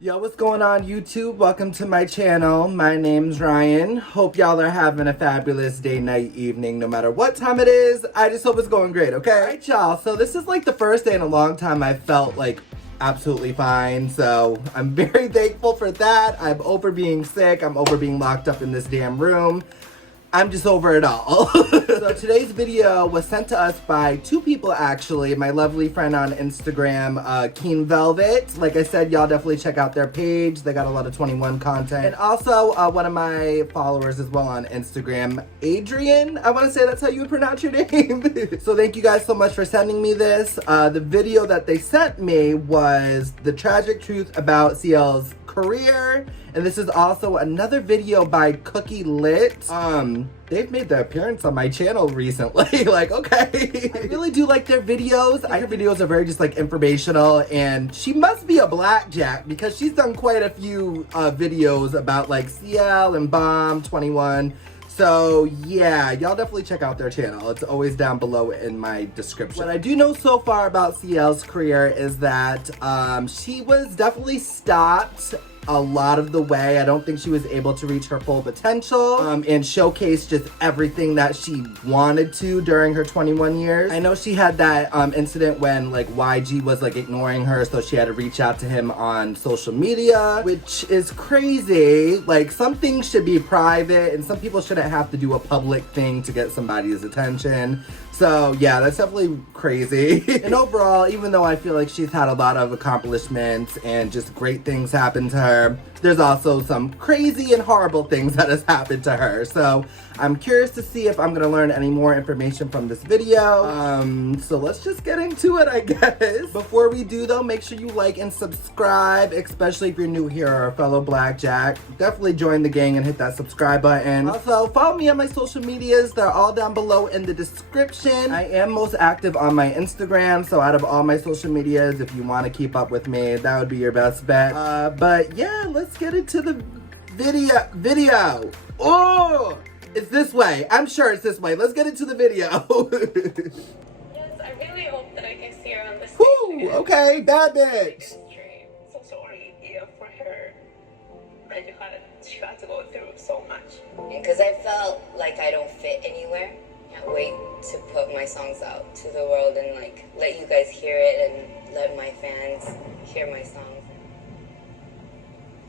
Yo, what's going on YouTube? Welcome to my channel. My name's Ryan. Hope y'all are having a fabulous day, night, evening, no matter what time it is. I just hope it's going great, okay? Alright y'all, so this is like the first day in a long time I felt like absolutely fine. So I'm very thankful for that. I'm over being sick. I'm over being locked up in this damn room. I'm just over it all. So today's video was sent to us by two people actually. My lovely friend on Instagram, Keen Velvet. Like I said, y'all definitely check out their page. They got a lot of 21 content. And also one of my followers as well on Instagram, Adrian. I want to say that's how you would pronounce your name. So thank you guys so much for sending me this. The video that they sent me was the tragic truth about CL's career. And this is also another video by Cookie Lit. They've made their appearance on my channel recently. Like, okay. I really do like their videos. Her videos are very just like informational, and she must be a blackjack because she's done quite a few videos about like CL and Bomb 21. So yeah, y'all definitely check out their channel. It's always down below in my description. What I do know so far about CL's career is that she was definitely stopped a lot of the way. I don't think she was able to reach her full potential and showcase just everything that she wanted to during her 21 years. I know she had that incident when like YG was like ignoring her, so she had to reach out to him on social media, which is crazy. Like, some things should be private and some people shouldn't have to do a public thing to get somebody's attention. So yeah, that's definitely crazy. And overall, even though I feel like she's had a lot of accomplishments and just great things happen to her, there's also some crazy and horrible things that has happened to her. So I'm curious to see if I'm gonna learn any more information from this video. So let's just get into it, I guess. Before we do though, make sure you like and subscribe, especially if you're new here or a fellow blackjack. Definitely join the gang and hit that subscribe button. Also, follow me on my social medias. They're all down below in the description. I am most active on my Instagram, so out of all my social medias, if you want to keep up with me, that would be your best bet. But yeah, let's get into the video. Oh, it's this way. I'm sure it's this way. Let's get into the video. Yes, I really hope that I can see her on the stage. Woo, okay, bad bitch. So sorry, for her that she had to go through so much. Because I felt like I don't fit anywhere. Can't wait to put my songs out to the world and like let you guys hear it and let my fans hear my songs.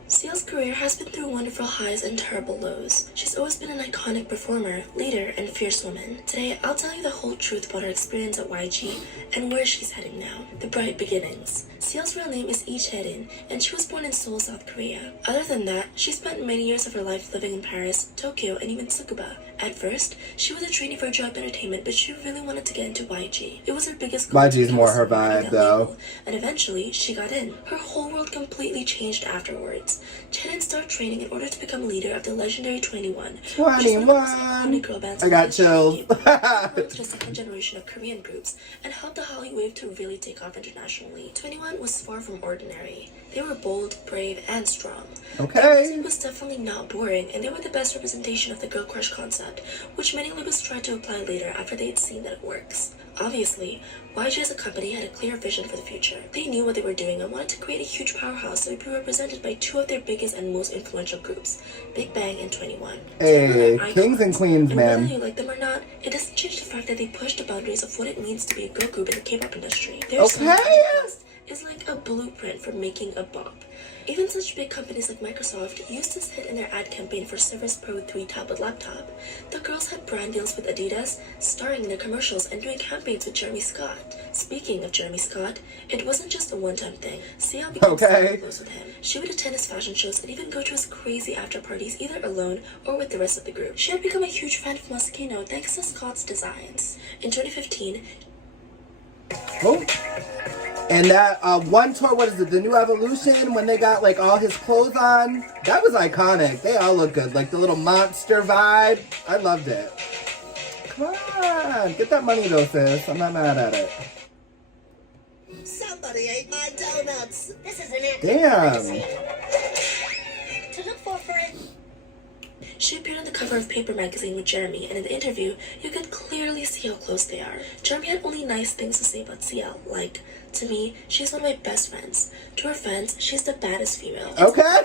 CL's career has been through wonderful highs and terrible lows. She's always been an iconic performer, leader, and fierce woman. Today, I'll tell you the whole truth about her experience at YG and where she's heading now. The bright beginnings. CL's real name is Lee Chae-in, and she was born in Seoul, South Korea. Other than that, she spent many years of her life living in Paris, Tokyo, and even Tsukuba. At first, she was a trainee for Job Entertainment, but she really wanted to get into YG. It was her biggest goal. YG's more her vibe, though. And eventually, she got in. Her whole world completely changed afterwards. Chae-in started training in order to become leader of the legendary 21. 21! I got chills. The second generation of Korean groups and helped the Hallyu wave to really take off internationally. 21 was far from ordinary. They were bold, brave, and strong. Okay. Their music was definitely not boring, and they were the best representation of the girl crush concept, which many labels tried to apply later after they had seen that it works. Obviously, YG as a company had a clear vision for the future. They knew what they were doing and wanted to create a huge powerhouse that would be represented by two of their biggest and most influential groups, Big Bang and 21. Hey, kings and queens, man. Whether you like them or not, it doesn't change the fact that they pushed the boundaries of what it means to be a girl group in the K-pop industry. Their song is like a blueprint for making a bop. Even such big companies like Microsoft used this hit in their ad campaign for Surface Pro 3 tablet laptop. The girls had brand deals with Adidas, starring in their commercials and doing campaigns with Jeremy Scott. Speaking of Jeremy Scott, it wasn't just a one-time thing. CL became so close with him. She would attend his fashion shows and even go to his crazy after parties either alone or with the rest of the group. She had become a huge fan of Moschino thanks to Scott's designs. In 2015, and that one tour, what is it, the New Evolution, when they got like all his clothes on, that was iconic. They all look good, like the little monster vibe. I loved it. Come on, get that money though, sis. I'm not mad at it. Somebody ate my donuts. This is an Damn. to look for it. She appeared on the cover of Paper magazine with Jeremy, and in the interview, you could clearly see how close they are. Jeremy had only nice things to say about CL, like, to me, she's one of my best friends. To her fans, she's the baddest female. Okay.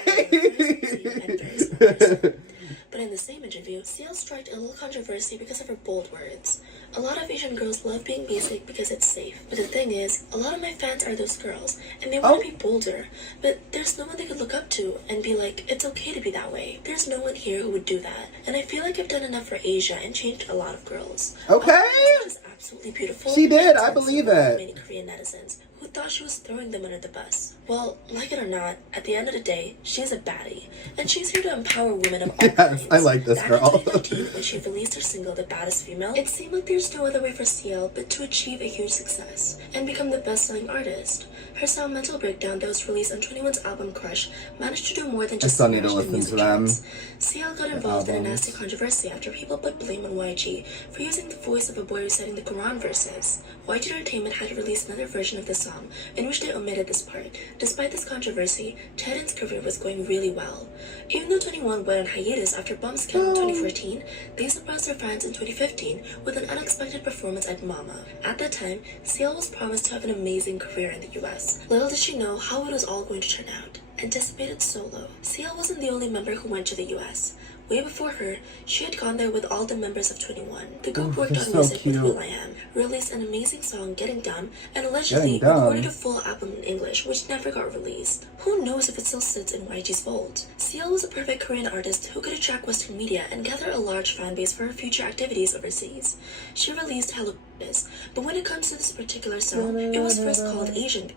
But in the same interview, CL struck a little controversy because of her bold words. A lot of Asian girls love being basic because it's safe. But the thing is, a lot of my fans are those girls, and they want to be bolder. But there's no one they could look up to and be like, it's okay to be that way. There's no one here who would do that. And I feel like I've done enough for Asia and changed a lot of girls. Okay. Which is absolutely beautiful. She did, I believe it. Many Korean netizens who thought she was throwing them under the bus. Well, like it or not, at the end of the day, she's a baddie. And she's here to empower women of all kinds. I like this girl. Back in 2013, when she released her single, The Baddest Female, it seemed like there's no other way for CL but to achieve a huge success and become the best-selling artist. Her song Mental Breakdown that was released on 21's album Crush managed to do more than just I still need to smash the listen music to them. charts. CL got involved in a nasty controversy after people put blame on YG for using the voice of a boy reciting the Quran verses. YG Entertainment had to release another version of the song, in which they omitted this part. Despite this controversy, Taerin's career was going really well. Even though 21 went on hiatus after Bomb's Kill in 2014, they surprised their fans in 2015 with an unexpected performance at Mama. At that time, CL was promised to have an amazing career in the US. Little did she know how it was all going to turn out. Anticipated solo. CL wasn't the only member who went to the US. Way before her, she had gone there with all the members of 21. The group worked on music with will.i.am, released an amazing song, Getting Dumb, and allegedly recorded a full album in English, which never got released. Who knows if it still sits in YG's vault? CL was a perfect Korean artist who could attract Western media and gather a large fan base for her future activities overseas. She released Hello Goodness, but when it comes to this particular song, it was first called Asian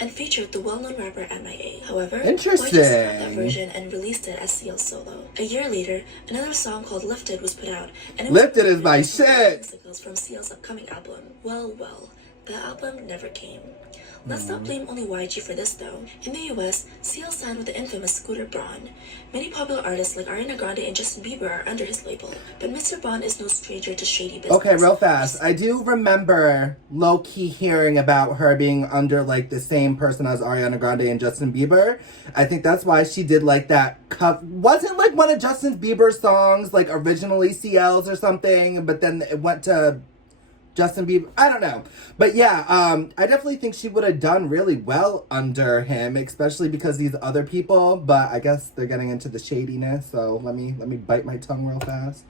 and featured the well-known rapper MIA. However, YG scrapped that version and released it as CL's solo. A year later, another song called Lifted was put out, and it Lifted is my shit! Singles from CL's upcoming album. Well, the album never came. Let's not blame only YG for this though. In the US, CL signed with the infamous Scooter Braun. Many popular artists like Ariana Grande and Justin Bieber are under his label, but Mr. Braun is no stranger to shady business. Okay, real fast. I do remember low-key hearing about her being under like the same person as Ariana Grande and Justin Bieber. I think that's why she did like that wasn't like one of Justin Bieber's songs like originally CL's or something, but then it went to Justin Bieber. I don't know. But yeah, I definitely think she would have done really well under him, especially because these other people, but I guess they're getting into the shadiness, so let me bite my tongue real fast.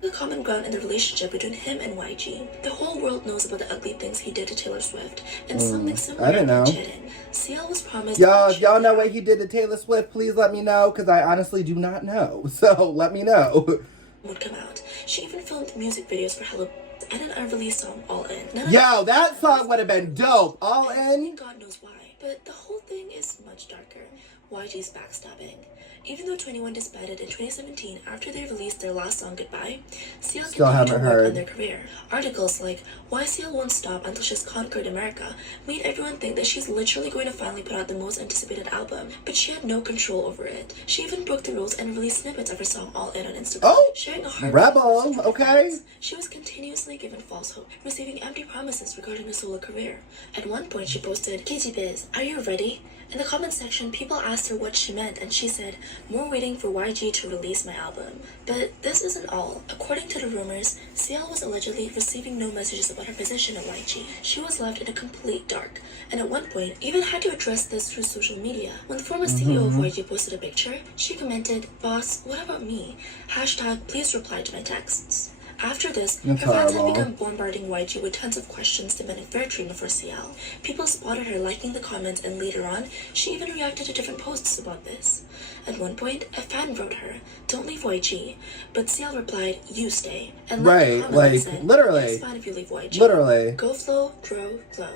The common ground in the relationship between him and YG. The whole world knows about the ugly things he did to Taylor Swift, and something similar to Jaden. CL was promised. Y'all know what he did to Taylor Swift? Please let me know, because I honestly do not know. So let me know. Would come out. She even filmed music videos for Hello and an unreleased song, All In. Yo, that song would have been dope. All In? God knows why. But the whole thing is much darker. YG's backstabbing. Even though 21 disbanded in 2017 after they released their last song, Goodbye, CL continued to work on their career. Articles like, Why CL Won't Stop Until She's Conquered America made everyone think that she's literally going to finally put out the most anticipated album, but she had no control over it. She even broke the rules and released snippets of her song All In on Instagram, sharing a heart rebel, okay? She was continuously given false hope, receiving empty promises regarding her solo career. At one point, she posted, KGBiz, are you ready? In the comment section, people asked her what she meant, and she said, more waiting for YG to release my album. But this isn't all. According to the rumors, CL was allegedly receiving no messages about her position at YG. She was left in a complete dark, and at one point, even had to address this through social media. When the former CEO of YG posted a picture, she commented, Boss, what about me? Hashtag, please reply to my texts. After this, her fans had begun bombarding YG with tons of questions demanding fair treatment for CL. People spotted her liking the comments, and later on, she even reacted to different posts about this. At one point, a fan wrote her, don't leave YG, but CL replied, you stay. And literally. It's fine if you leave YG. Literally. Go flow, grow, glow.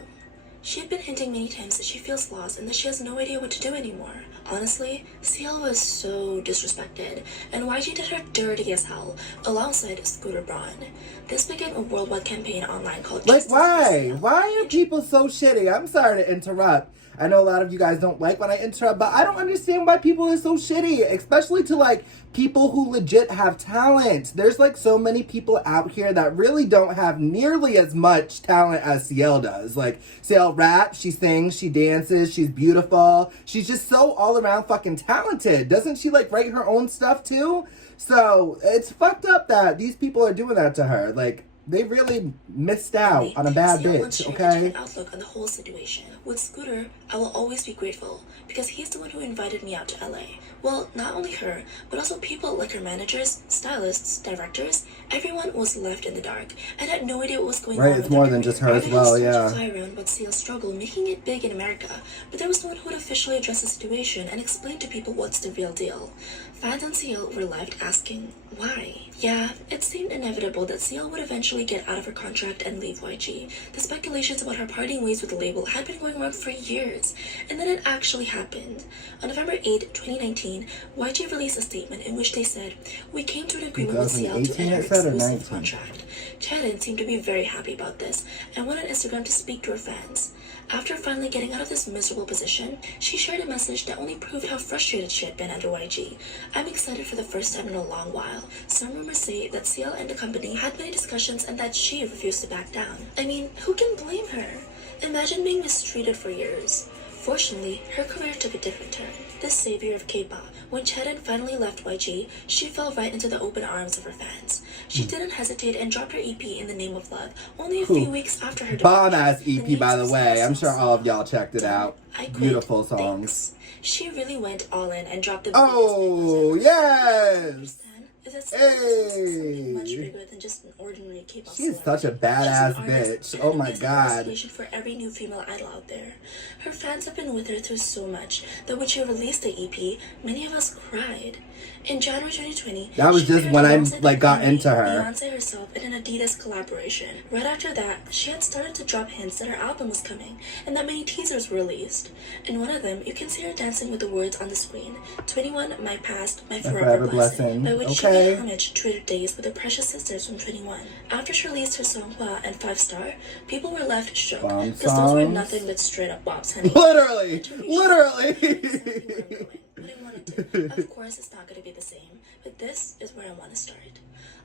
She had been hinting many times that she feels lost and that she has no idea what to do anymore. Honestly, CL was so disrespected, and YG did her dirty as hell, alongside Scooter Braun. This began a worldwide campaign online called why? Why are people so shitty? I'm sorry to interrupt. I know a lot of you guys don't like when I interrupt, but I don't understand why people are so shitty, especially to, like, people who legit have talent. There's, like, so many people out here that really don't have nearly as much talent as CL does. Like, CL raps, she sings, she dances, she's beautiful. She's just so all-around fucking talented. Doesn't she, like, write her own stuff, too? So it's fucked up that these people are doing that to her. Like, they really missed out on a bad bitch, okay? Outlook on the whole situation. With Scooter, I will always be grateful because he's the one who invited me out to LA. Well, not only her, but also people like her managers, stylists, directors. Everyone was left in the dark and had no idea what was going on. Right, it's more than just her as well, yeah. Fly around but Seal's struggle, making it big in America, but there was no one who would officially address the situation and explain to people what's the real deal. Fans on Seal were left asking, why? Yeah, it seemed inevitable that Seal would eventually get out of her contract and leave YG. The speculations about her parting ways with the label had been going around for years, and then it actually happened. On November 8, 2019, YG released a statement in which they said, "We came to an agreement with Seal to end her exclusive contract." Chaden seemed to be very happy about this and went on Instagram to speak to her fans. After finally getting out of this miserable position, she shared a message that only proved how frustrated she had been under YG. "I'm excited for the first time in a long while. Some rumors say that CL and the company had many discussions and that she refused to back down. I mean, who can blame her? Imagine being mistreated for years." Fortunately, her career took a different turn. The savior of K-pop, when Chaden finally left YG, she fell right into the open arms of her fans. She didn't hesitate and dropped her EP In the Name of Love only a few weeks after her bomb-ass EP, by the way. I'm sure all of y'all checked it out. Beautiful songs. She really went all in and dropped the oh, yes! Is that something much Hey! bigger than just an ordinary K-pop She's celebrity. such a badass She's an artist bitch. Oh my and is an god. inspiration for every new female idol out there. Her fans have been with her through so much that when she released the EP, many of us cried. In January 2020, That was she just paired when I Beyonce like got with into her. Beyonce herself in an Adidas collaboration. Right after that, she had started to drop hints that her album was coming and that many teasers were released. In one of them, you can see her dancing with the words on the screen, 21, My Past, My Forever Blessing, by which she paid homage to her days with her precious sisters from 21. After she released her song Hua and 5 Star, people were left shook because those were nothing but straight up bops, honey. Literally! What I wanted to. Of course, it's not going to be the same, but this is where I want to start.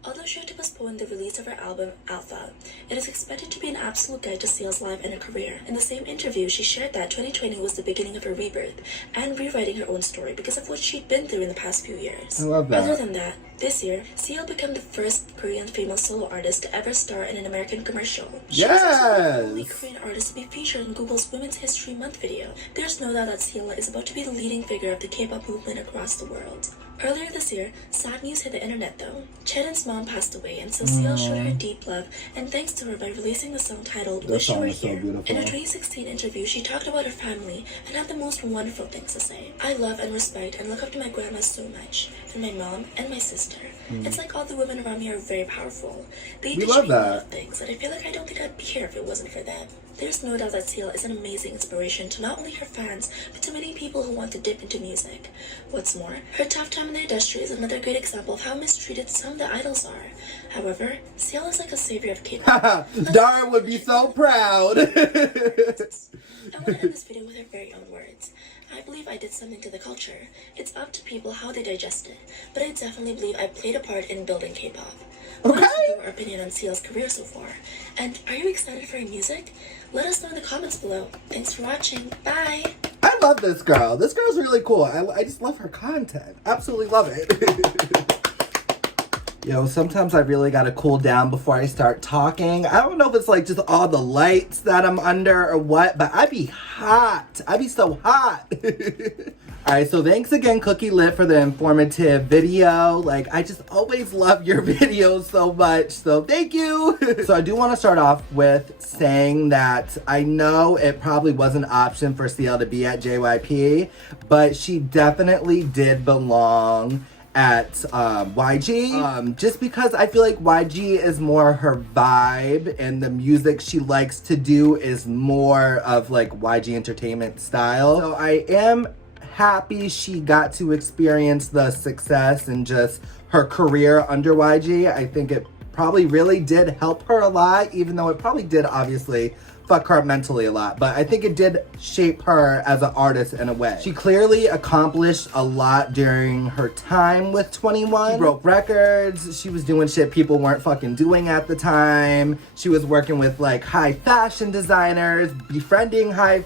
Although she had to postpone the release of her album, Alpha, it is expected to be an absolute guide to Seal's life and her career. In the same interview, she shared that 2020 was the beginning of her rebirth and rewriting her own story because of what she'd been through in the past few years. I love that. Other than that, this year, Seal became the first Korean female solo artist to ever star in an American commercial. She was also the only Korean artist to be featured in Google's Women's History Month video. There's no doubt that Seal is about to be the leading figure of the K-pop movement across the world. Earlier this year, sad news hit the internet though. Chaden's mom passed away, and so Seal showed her deep love and thanks to her by releasing the song titled Wish You Were Here. In her 2016 interview, she talked about her family and had the most wonderful things to say. "I love and respect and look up to my grandma so much, and my mom and my sister. It's like all the women around me are very powerful. They teach me a lot of things that I feel like I don't think I'd be here if it wasn't for them." There's no doubt that Seal is an amazing inspiration to not only her fans, but to many people who want to dip into music. What's more, her tough time in the industry is another great example of how mistreated some of the idols are. However, Seal is like a savior of K-pop. Dara would be so proud. I want to end this video with her very own words. "I believe I did something to the culture. It's up to people how they digest it, but I definitely believe I played a part in building K-pop." What is your opinion on Seal's career so far? And are you excited for her music? Let us know in the comments below. Thanks for watching. Bye! I love this girl. This girl's really cool. I just love her content. Absolutely love it. Yo, sometimes I really gotta cool down before I start talking. I don't know if it's like just all the lights that I'm under or what, but I be hot. I be so hot. Alright, so thanks again, Cookie Lit, for the informative video. Like, I just always love your videos so much, so thank you. So I do want to start off with saying that I know it probably was an option for CL to be at JYP, but she definitely did belong at YG, just because I feel like YG is more her vibe and the music she likes to do is more of like YG Entertainment style. So I am happy she got to experience the success and just her career under YG. I think it probably really did help her a lot, even though it probably did obviously fuck her mentally a lot, but I think it did shape her as an artist in a way. She clearly accomplished a lot during her time with 21. She broke records, she was doing shit people weren't fucking doing at the time. She was working with like high fashion designers, befriending I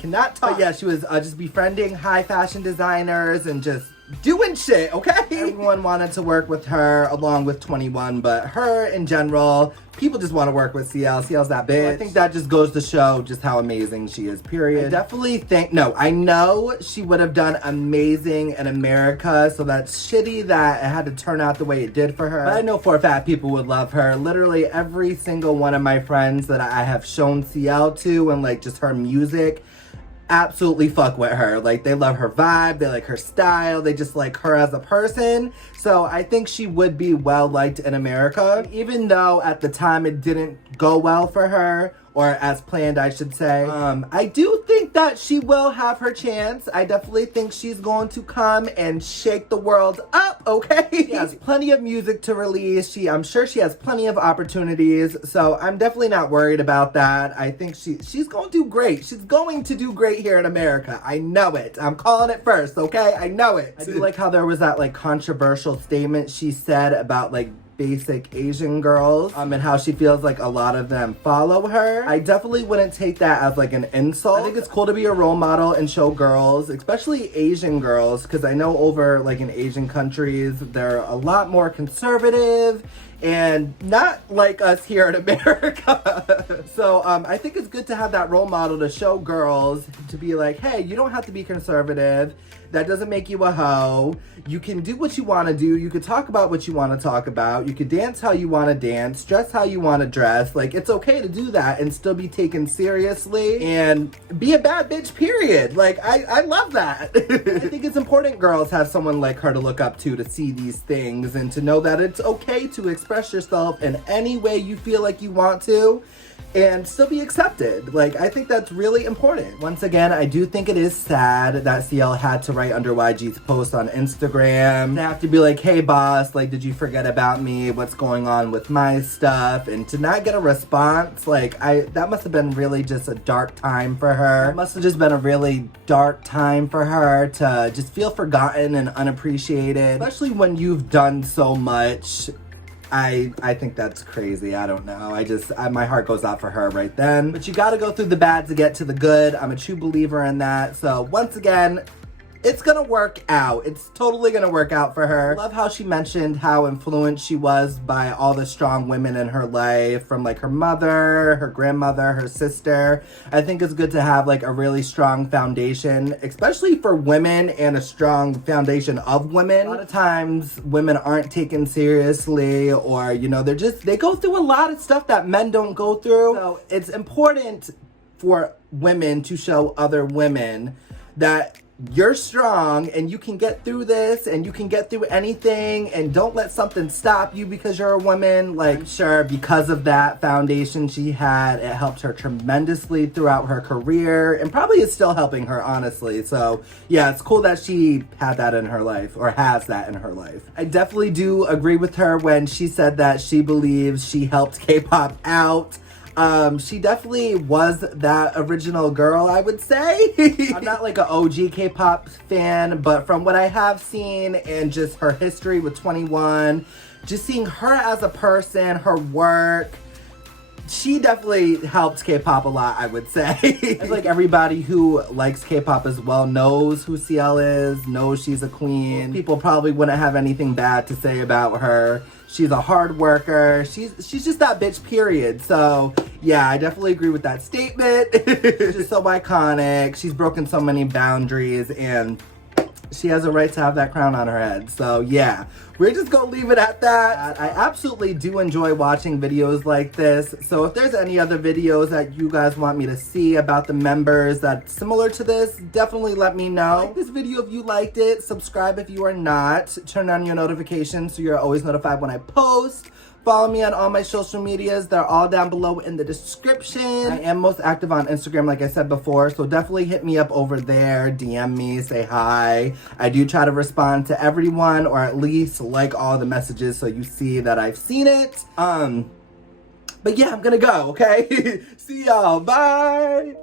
cannot talk. But yeah, she was just befriending high fashion designers and just doing shit, okay? Everyone wanted to work with her along with 21, but her in general, people just want to work with CL. CL's that bitch. I think that just goes to show just how amazing she is, period. I definitely think, no, I know she would have done amazing in America, so that's shitty that it had to turn out the way it did for her. But I know for a fact people would love her. Literally every single one of my friends that I have shown CL to and like just her music, absolutely fuck with her. Like, they love her vibe, they like her style, they just like her as a person. So I think she would be well liked in America, even though at the time it didn't go well for her, or as planned, I should say. I do think that she will have her chance. I definitely think she's going to come and shake the world up, okay? She has plenty of music to release. I'm sure she has plenty of opportunities, so I'm definitely not worried about that. I think she's going to do great. She's going to do great here in America. I know it. I'm calling it first, okay? I know it. I do like how there was that like controversial statement she said about like basic Asian girls, and how she feels like a lot of them follow her. I definitely wouldn't take that as like an insult. I think it's cool to be a role model and show girls, especially Asian girls, because I know over like in Asian countries, they're a lot more conservative and not like us here in America. So I think it's good to have that role model to show girls, to be like, hey, you don't have to be conservative. That doesn't make you a hoe. You can do what you want to do. You could talk about what you want to talk about. You could dance how you want to dance, dress how you want to dress. Like, it's okay to do that and still be taken seriously and be a bad bitch, period. Like, I love that. I think it's important girls have someone like her to look up to see these things and to know that it's okay to express yourself in any way you feel like you want to and still be accepted. Like, I think that's really important. Once again, I do think it is sad that CL had to write under YG's post on Instagram. To have to be like, hey boss, like, did you forget about me? What's going on with my stuff? And to not get a response, like, that must have been really just a dark time for her. It must have just been a really dark time for her to just feel forgotten and unappreciated, especially when you've done so much. I think that's crazy. I don't know. My heart goes out for her right then. But you gotta go through the bad to get to the good. I'm a true believer in that. So once again, it's gonna work out. It's totally gonna work out for her. I love how she mentioned how influenced she was by all the strong women in her life, from like her mother, her grandmother, her sister. I think it's good to have like a really strong foundation, especially for women, and a strong foundation of women. A lot of times women aren't taken seriously, or, you know, they go through a lot of stuff that men don't go through. So it's important for women to show other women that you're strong and you can get through this and you can get through anything, and don't let something stop you because you're a woman. Like, sure, because of that foundation she had, it helped her tremendously throughout her career, and probably is still helping her, honestly. So yeah, it's cool that she had that in her life, or has that in her life. I definitely do agree with her when she said that she believes she helped K-pop out. She definitely was that original girl, I would say. I'm not like an OG K-pop fan, but from what I have seen and just her history with 21, just seeing her as a person, her work, she definitely helped K-pop a lot, I would say. It's like everybody who likes K-pop as well knows who CL is, knows she's a queen. People probably wouldn't have anything bad to say about her. She's a hard worker. She's just that bitch, period. So yeah, I definitely agree with that statement. She's just so iconic. She's broken so many boundaries, and she has a right to have that crown on her head. So yeah, we're just gonna leave it at that. I absolutely do enjoy watching videos like this. So if there's any other videos that you guys want me to see about the members that's similar to this, definitely let me know. Like this video if you liked it. Subscribe if you are not. Turn on your notifications so you're always notified when I post. Follow me on all my social medias. They're all down below in the description. I am most active on Instagram, like I said before, so definitely hit me up over there. DM me, say hi. I do try to respond to everyone, or at least like all the messages so you see that I've seen it. But yeah, I'm gonna go, okay? See y'all. Bye.